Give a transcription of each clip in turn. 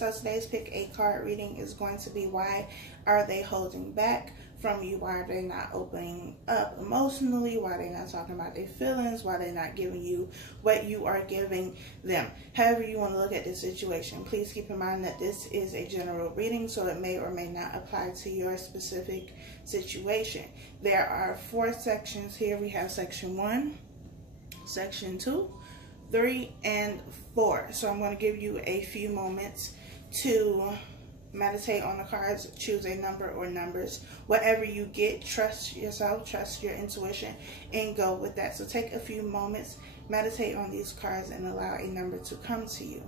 so today's pick a card reading is going to be, why are they holding back from you? Why are they not opening up emotionally? Why are they not talking about their feelings? Why are they not giving you what you are giving them? However you want to look at this situation, please keep in mind that this is a general reading, so it may or may not apply to your specific situation. There are 4 sections here. We have section 1, section 2, 3, and 4. So I'm going to give you a few moments to meditate on the cards, choose a number or numbers. Whatever you get, trust yourself, trust your intuition, and go with that. So take a few moments, meditate on these cards, and allow a number to come to you.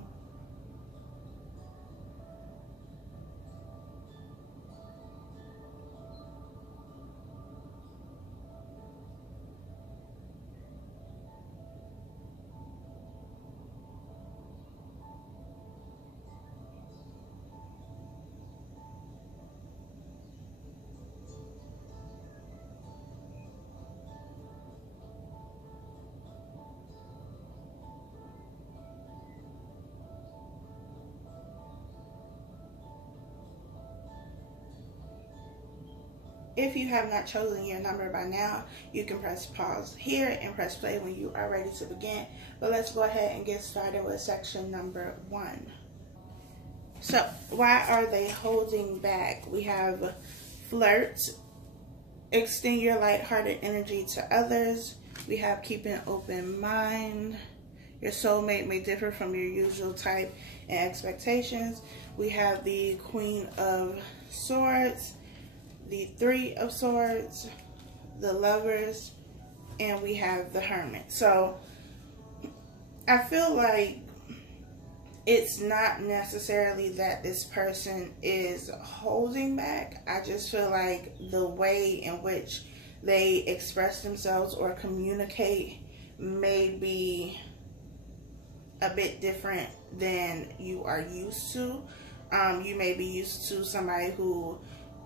If you have not chosen your number by now, you can press pause here and press play when you are ready to begin. But let's go ahead and get started with section number 1. So, why are they holding back? We have flirt, extend your lighthearted energy to others. We have keep an open mind. Your soulmate may differ from your usual type and expectations. We have the Queen of Swords, the 3 of Swords, the Lovers, and we have the Hermit. So I feel like it's not necessarily that this person is holding back. I just feel like the way in which they express themselves or communicate may be a bit different than you are used to. You may be used to somebody who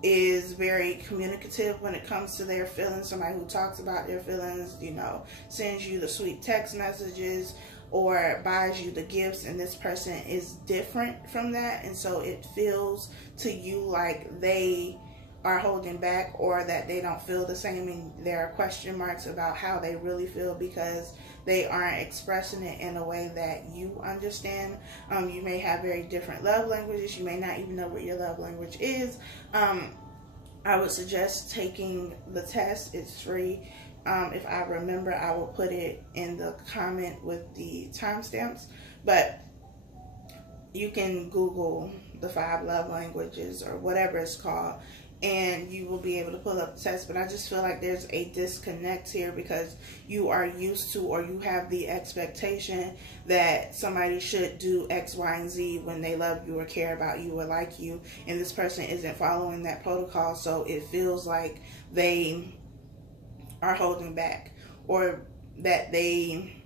is very communicative when it comes to their feelings, somebody who talks about their feelings, you know, sends you the sweet text messages or buys you the gifts, and this person is different from that, and so it feels to you like they are holding back, or that they don't feel the same, and there are question marks about how they really feel because they aren't expressing it in a way that you understand. You may have very different love languages. You may not even know what your love language is. I would suggest taking the test. It's free. If I remember, I will put it in the comment with the timestamps. But you can Google the 5 love languages or whatever it's called, and you will be able to pull up the test. But I just feel like there's a disconnect here because you are used to, or you have the expectation that somebody should do X, Y, and Z when they love you or care about you or like you, and this person isn't following that protocol, so it feels like they are holding back, or that they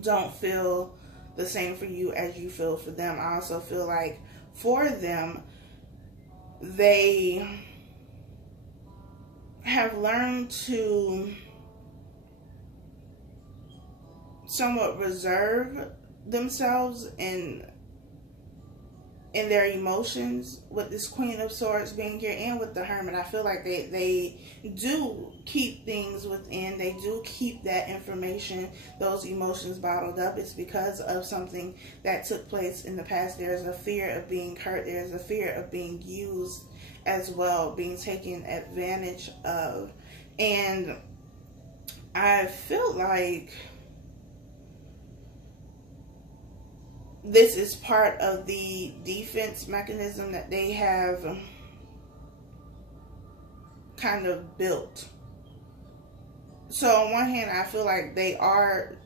don't feel the same for you as you feel for them. I also feel like for them, they have learned to somewhat reserve themselves in their emotions, with this Queen of Swords being here and with the Hermit. I feel like they do keep things within. They do keep that information, those emotions bottled up. It's because of something that took place in the past. There's a fear of being hurt. There's a fear of being used as well, being taken advantage of. And I feel like this is part of the defense mechanism that they have kind of built. So on one hand, I feel like they are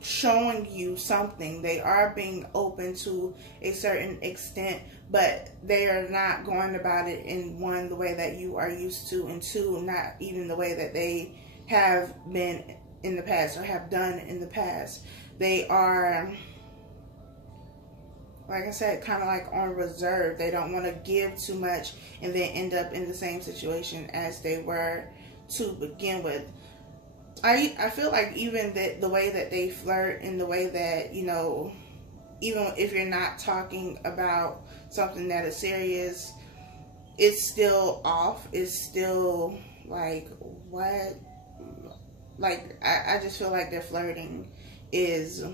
showing you something. They are being open to a certain extent, but they are not going about it in, 1, the way that you are used to, and 2, not even the way that they have been in the past or have done in the past. They are, like I said, kind of like on reserve. They don't want to give too much and then end up in the same situation as they were to begin with. I feel like even that the way that they flirt and the way that, you know, even if you're not talking about something that is serious, it's still off. It's still like, what? Like, I just feel like their flirting is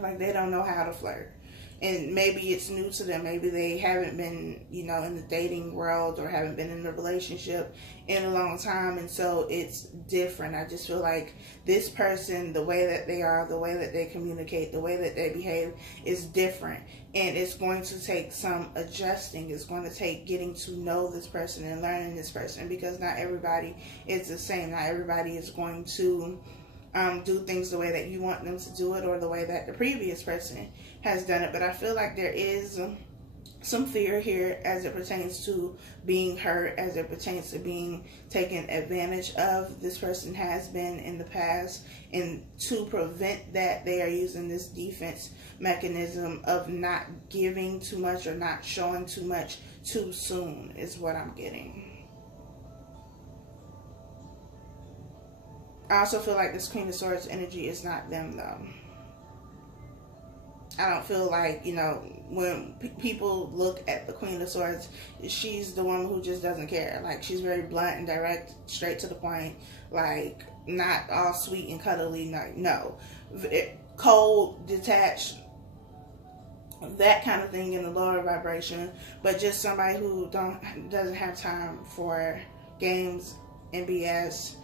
like, they don't know how to flirt. And maybe it's new to them. Maybe they haven't been, you know, in the dating world, or haven't been in a relationship in a long time. And so it's different. I just feel like this person, the way that they are, the way that they communicate, the way that they behave is different. And it's going to take some adjusting. It's going to take getting to know this person and learning this person, because not everybody is the same. Not everybody is going to do things the way that you want them to do it, or the way that the previous person has done it. But I feel like there is some fear here as it pertains to being hurt, as it pertains to being taken advantage of. This person has been in the past, and to prevent that, they are using this defense mechanism of not giving too much or not showing too much too soon, is what I'm getting. I also feel like this Queen of Swords energy is not them, though. I don't feel like, you know, when people look at the Queen of Swords, she's the one who just doesn't care. Like, she's very blunt and direct, straight to the point. Like, not all sweet and cuddly. No. Cold, detached, that kind of thing in the lower vibration. But just somebody who doesn't have time for games and BS.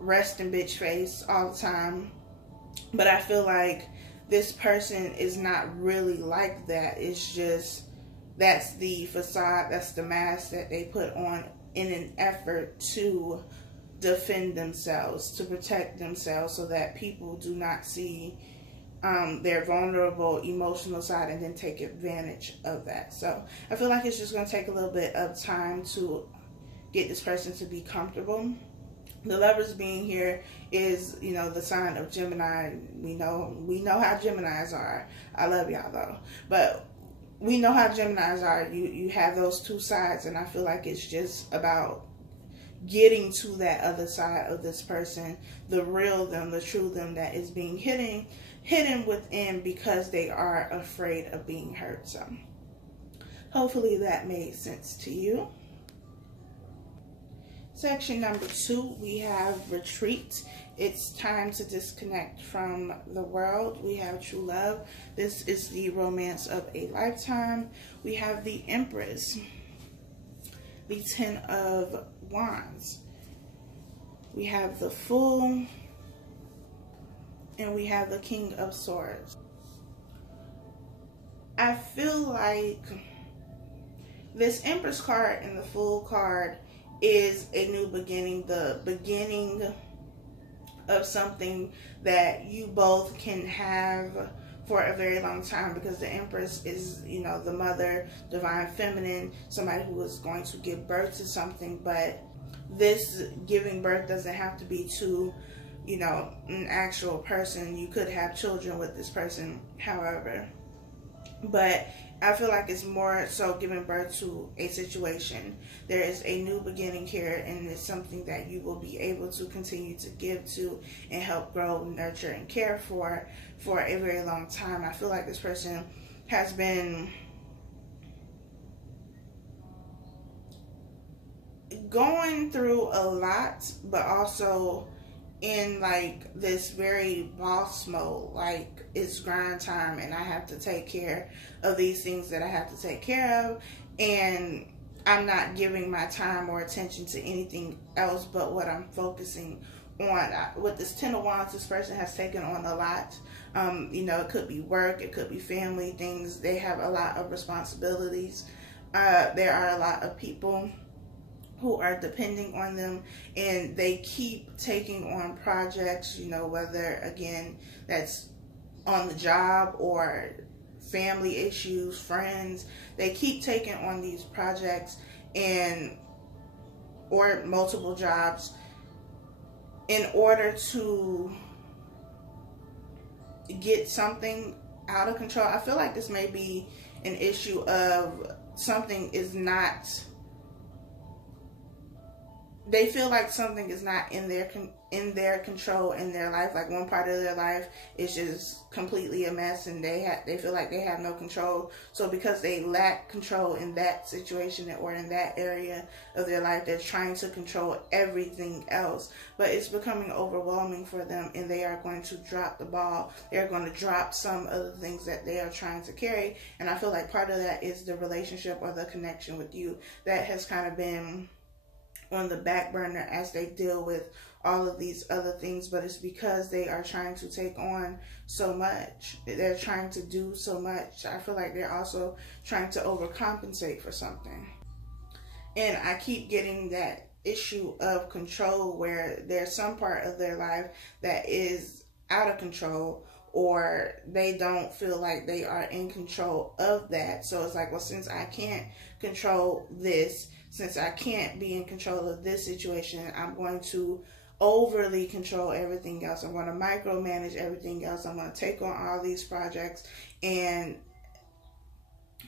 Rest in bitch face all the time. But I feel like this person is not really like that. It's just, that's the facade, that's the mask that they put on in an effort to defend themselves, to protect themselves, so that people do not see their vulnerable emotional side and then take advantage of that. So I feel like it's just going to take a little bit of time to get this person to be comfortable. The Lovers being here is, you know, the sign of Gemini. We know how Geminis are. I love y'all though. But we know how Geminis are. You have those two sides, and I feel like it's just about getting to that other side of this person, the real them, the true them that is being hidden within, because they are afraid of being hurt. So hopefully that made sense to you. Section number 2, we have retreat. It's time to disconnect from the world. We have true love. This is the romance of a lifetime. We have the Empress, the 10 of Wands. We have the Fool, and we have the King of Swords. I feel like this Empress card and the Fool card is a new beginning, the beginning of something that you both can have for a very long time, because the Empress is, you know, the mother, divine feminine, somebody who is going to give birth to something. But this giving birth doesn't have to be to, you know, an actual person. You could have children with this person, however. But I feel like it's more so giving birth to a situation. There is a new beginning here, and it's something that you will be able to continue to give to and help grow, nurture, and care for a very long time. I feel like this person has been going through a lot, but also in like this very boss mode, like it's grind time and I have to take care of these things that I have to take care of, and I'm not giving my time or attention to anything else but what I'm focusing on. With this 10 of Wands, this person has taken on a lot. You know, it could be work, it could be family things. They have a lot of responsibilities. There are a lot of people who are depending on them, and they keep taking on projects, you know, whether again that's on the job or family issues, friends. They keep taking on these projects and or multiple jobs in order to get something out of control. I feel like this may be an issue of something is not they feel like something is not in their control in their life. Like one part of their life is just completely a mess, and they feel like they have no control. So because they lack control in that situation or in that area of their life, they're trying to control everything else. But it's becoming overwhelming for them, and they are going to drop the ball. They're going to drop some of the things that they are trying to carry. And I feel like part of that is the relationship or the connection with you that has kind of been on the back burner as they deal with all of these other things. But it's because they are trying to take on so much. They're trying to do so much. I feel like they're also trying to overcompensate for something. And I keep getting that issue of control, where there's some part of their life that is out of control, or they don't feel like they are in control of that. So it's like, well, since I can't control this, since I can't be in control of this situation, I'm going to overly control everything else. I'm going to micromanage everything else. I'm going to take on all these projects, and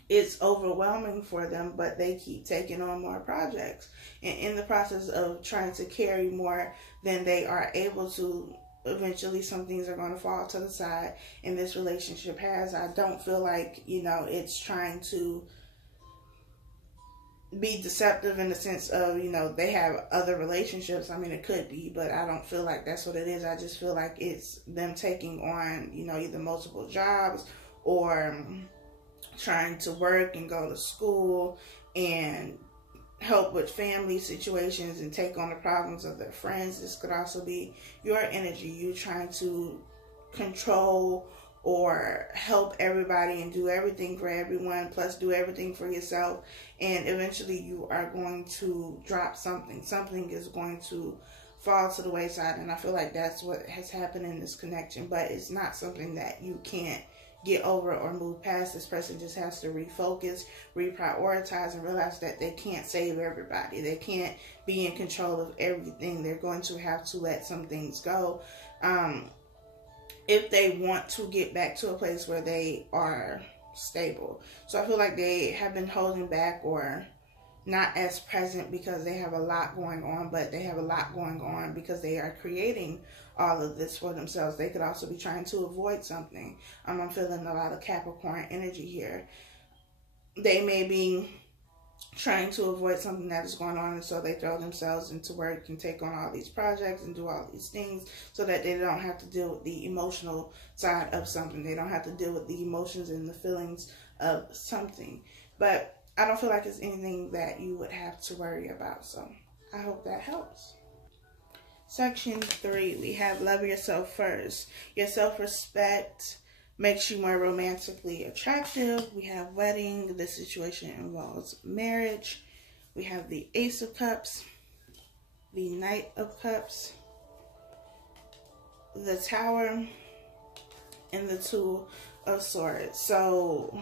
it's overwhelming for them, but they keep taking on more projects. And in the process of trying to carry more than they are able to, eventually some things are going to fall to the side, and this relationship has. I don't feel like, it's trying to be deceptive in the sense of, they have other relationships. I mean, it could be, but I don't feel like that's what it is. I just feel like it's them taking on, either multiple jobs or trying to work and go to school and help with family situations and take on the problems of their friends. This could also be your energy. You trying to control or help everybody and do everything for everyone, plus do everything for yourself. And eventually you are going to drop something. Something is going to fall to the wayside. And I feel like that's what has happened in this connection. But it's not something that you can't get over or move past. This person just has to refocus, reprioritize, and realize that they can't save everybody. They can't be in control of everything. They're going to have to let some things go. If they want to get back to a place where they are stable. So I feel like they have been holding back or not as present because they have a lot going on, but they have a lot going on because they are creating all of this for themselves. They could also be trying to avoid something. I'm feeling a lot of Capricorn energy here. They may be trying to avoid something that is going on, and so they throw themselves into work and take on all these projects and do all these things so that they don't have to deal with the emotional side of something. They don't have to deal with the emotions and the feelings of something. But I don't feel like it's anything that you would have to worry about. So I hope that helps. Section 3, we have love yourself first. Your self-respect makes you more romantically attractive. We have wedding. This situation involves marriage. We have the Ace of Cups, the Knight of Cups, the Tower, and the Two of Swords. So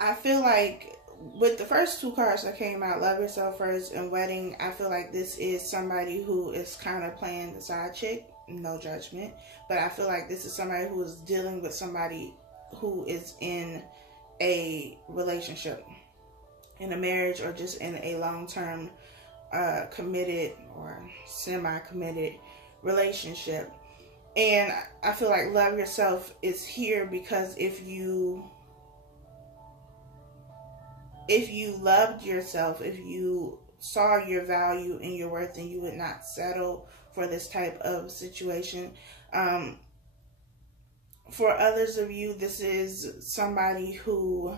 I feel like with the first two cards that came out, love yourself first and wedding, I feel like this is somebody who is kind of playing the side chick. No judgment. But I feel like this is somebody who is dealing with somebody who is in a relationship, in a marriage, or just in a long-term committed or semi-committed relationship. And I feel like love yourself is here because if you loved yourself, if you saw your value and your worth, then you would not settle for this type of situation. For others of you, this is somebody who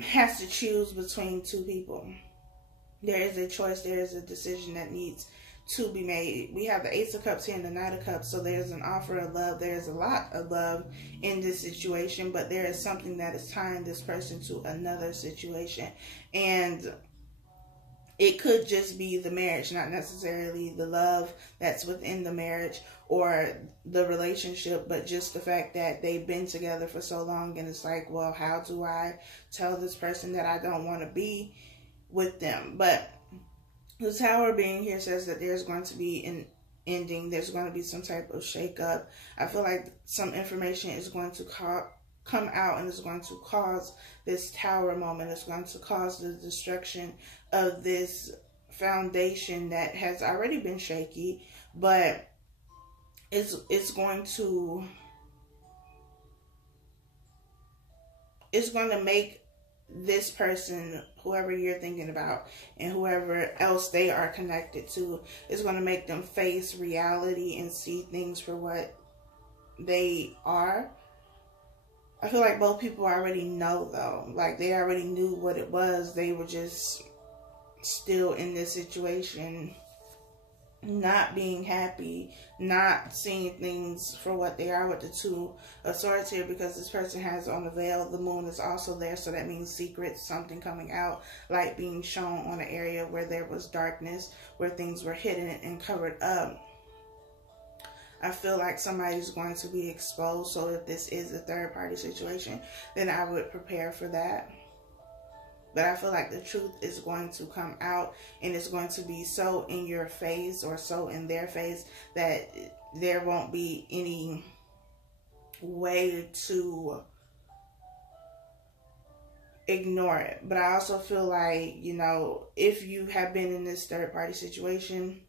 has to choose between two people. There is a choice, there is a decision that needs to be made. We have the Ace of Cups here and the Knight of Cups, so there's an offer of love. There's a lot of love in this situation, but there is something that is tying this person to another situation. And it could just be the marriage, not necessarily the love that's within the marriage or the relationship, but just the fact that they've been together for so long, and it's like, well, how do I tell this person that I don't want to be with them? But the Tower being here says that there's going to be an ending. There's going to be some type of shakeup. I feel like some information is going to come out, and it's going to cause this tower moment. It's going to cause the destruction of this foundation that has already been shaky, but it's going to make this person, whoever you're thinking about and whoever else they are connected to, is going to make them face reality and see things for what they are. I feel like both people already know, though. Like, they already knew what it was. They were just still in this situation, not being happy, not seeing things for what they are with the Two of Swords here, because this person has on the veil. The moon is also there, so that means secrets, something coming out, light being shown on an area where there was darkness, where things were hidden and covered up. I feel like somebody's going to be exposed, so if this is a third-party situation, then I would prepare for that. But I feel like the truth is going to come out, and it's going to be so in your face or so in their face that there won't be any way to ignore it. But I also feel like, you know, if you have been in this third-party situation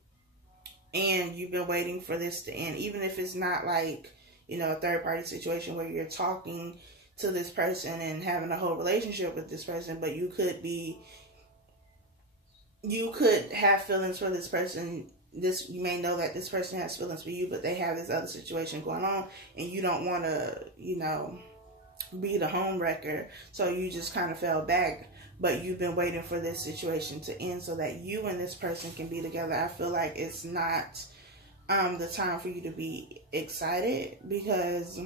and you've been waiting for this to end, even if it's not like, you know, a third-party situation where you're talking to this person and having a whole relationship with this person, but you could have feelings for this person. You may know that this person has feelings for you, but they have this other situation going on, and you don't want to, you know, be the home wrecker, so you just kind of fell back. But you've been waiting for this situation to end so that you and this person can be together. I feel like it's not the time for you to be excited, because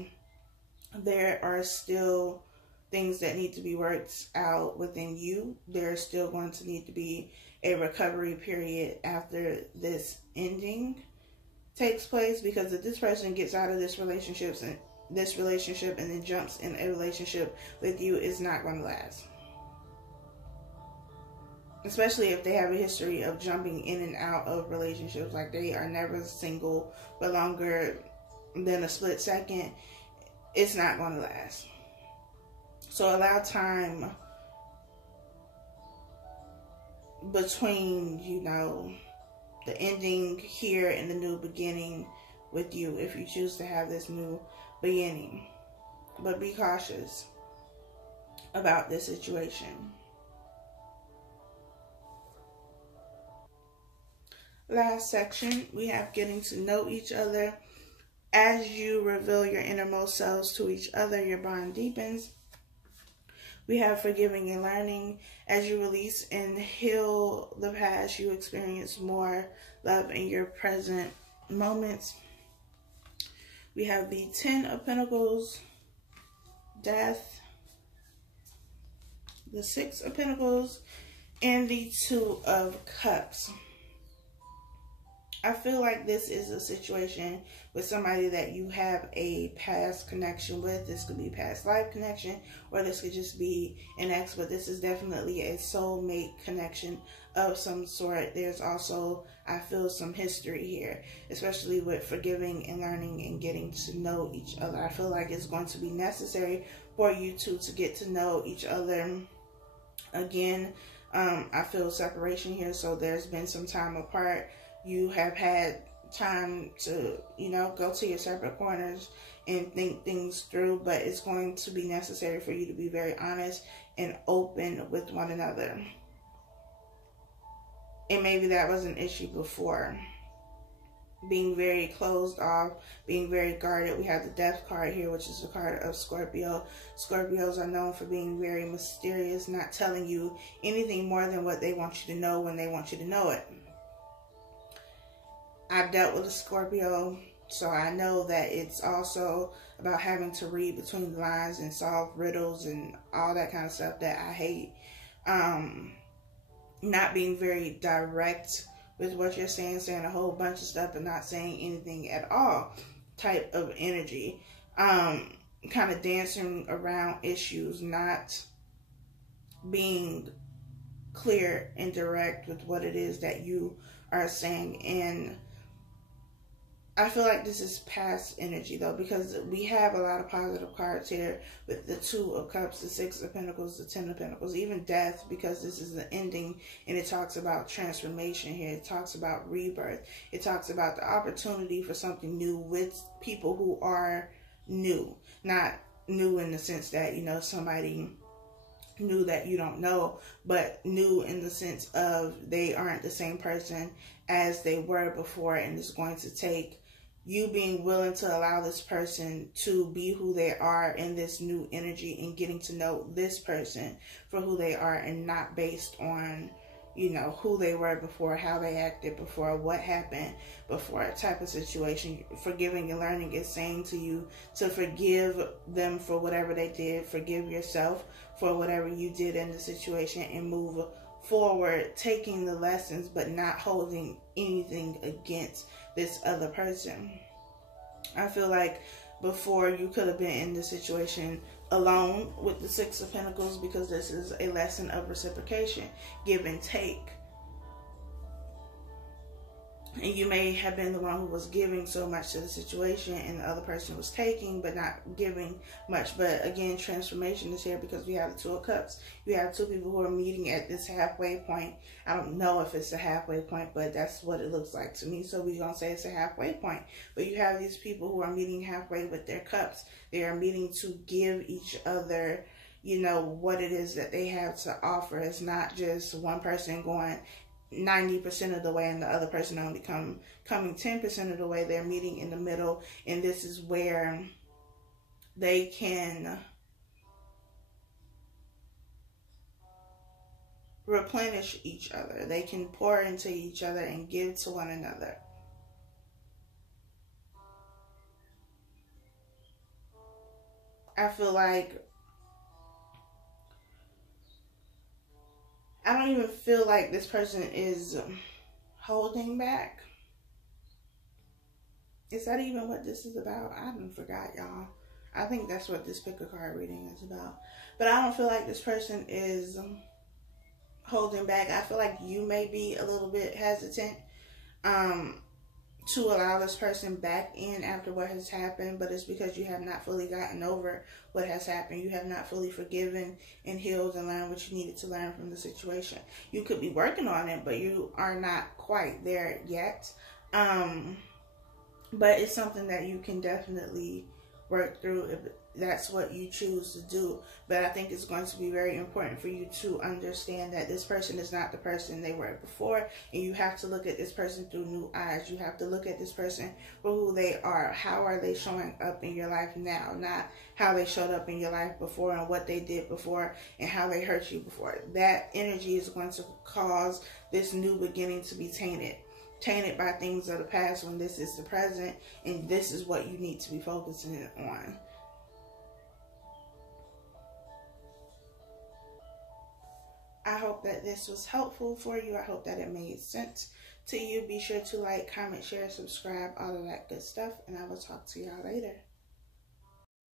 there are still things that need to be worked out within you. There's still going to need to be a recovery period after this ending takes place, because if this person gets out of this relationship and then jumps in a relationship with you, it's not going to last. Especially if they have a history of jumping in and out of relationships, like they are never single for longer than a split second, it's not going to last. So allow time between, you know, the ending here and the new beginning with you, if you choose to have this new beginning. But be cautious about this situation. Last section, we have getting to know each other. As you reveal your innermost selves to each other, your bond deepens. We have forgiving and learning. As you release and heal the past, you experience more love in your present moments. We have the 10 of Pentacles, Death, the 6 of Pentacles, and the 2 of Cups. I feel like this is a situation with somebody that you have a past connection with. This could be a past life connection, or this could just be an ex, but this is definitely a soulmate connection of some sort. There's also, I feel, some history here, especially with forgiving and learning and getting to know each other. I feel like it's going to be necessary for you two to get to know each other again. I feel separation here, so there's been some time apart. You have had time to, you know, go to your separate corners and think things through, but it's going to be necessary for you to be very honest and open with one another. And maybe that was an issue before. Being very closed off, being very guarded. We have the Death card here, which is the card of Scorpio. Scorpios are known for being very mysterious, not telling you anything more than what they want you to know when they want you to know it. I've dealt with a Scorpio, so I know that it's also about having to read between the lines and solve riddles and all that kind of stuff that I hate. Not being very direct with what you're saying a whole bunch of stuff and not saying anything at all type of energy. Kind of dancing around issues, not being clear and direct with what it is that you are saying. And I feel like this is past energy though, because we have a lot of positive cards here with the Two of Cups, the Six of Pentacles, the Ten of Pentacles, even death, because this is the ending, and it talks about transformation here. It talks about rebirth. It talks about the opportunity for something new with people who are new. Not new in the sense that, you know, somebody new that you don't know, but new in the sense of they aren't the same person as they were before, and it's going to take you being willing to allow this person to be who they are in this new energy, and getting to know this person for who they are, and not based on, you know, who they were before, how they acted before, what happened before, type of situation. Forgiving and learning is saying to you to forgive them for whatever they did, forgive yourself for whatever you did in the situation, and move forward, taking the lessons, but not holding anything against this other person. I feel like before you could have been in this situation alone with the Six of Pentacles, because this is a lesson of reciprocation, give and take. And you may have been the one who was giving so much to the situation, and the other person was taking but not giving much. But again, transformation is here because we have the Two of Cups. You have two people who are meeting at this halfway point. I don't know if it's a halfway point, but that's what it looks like to me. So we're going to say it's a halfway point. But you have these people who are meeting halfway with their cups. They are meeting to give each other, you know, what it is that they have to offer. It's not just one person going 90% of the way and the other person only coming 10% of the way. They're meeting in the middle, and this is where they can replenish each other. They can pour into each other and give to one another. I feel like I don't even feel like this person is holding back. Is that even what this is about? I done forgot, y'all. I think that's what this pick a card reading is about. But I don't feel like this person is holding back. I feel like you may be a little bit hesitant to allow this person back in after what has happened, but it's because you have not fully gotten over what has happened. You have not fully forgiven and healed and learned what you needed to learn from the situation. You could be working on it, but you are not quite there yet. But it's something that you can definitely work through if that's what you choose to do. But I think it's going to be very important for you to understand that this person is not the person they were before, and you have to look at this person through new eyes. You have to look at this person for who they are. How are they showing up in your life now? Not how they showed up in your life before and what they did before and how they hurt you before. That energy is going to cause this new beginning to be tainted by things of the past, when this is the present, and this is what you need to be focusing on. I hope that this was helpful for you. I hope that it made sense to you. Be sure to like, comment, share, subscribe, all of that good stuff, and I will talk to y'all later.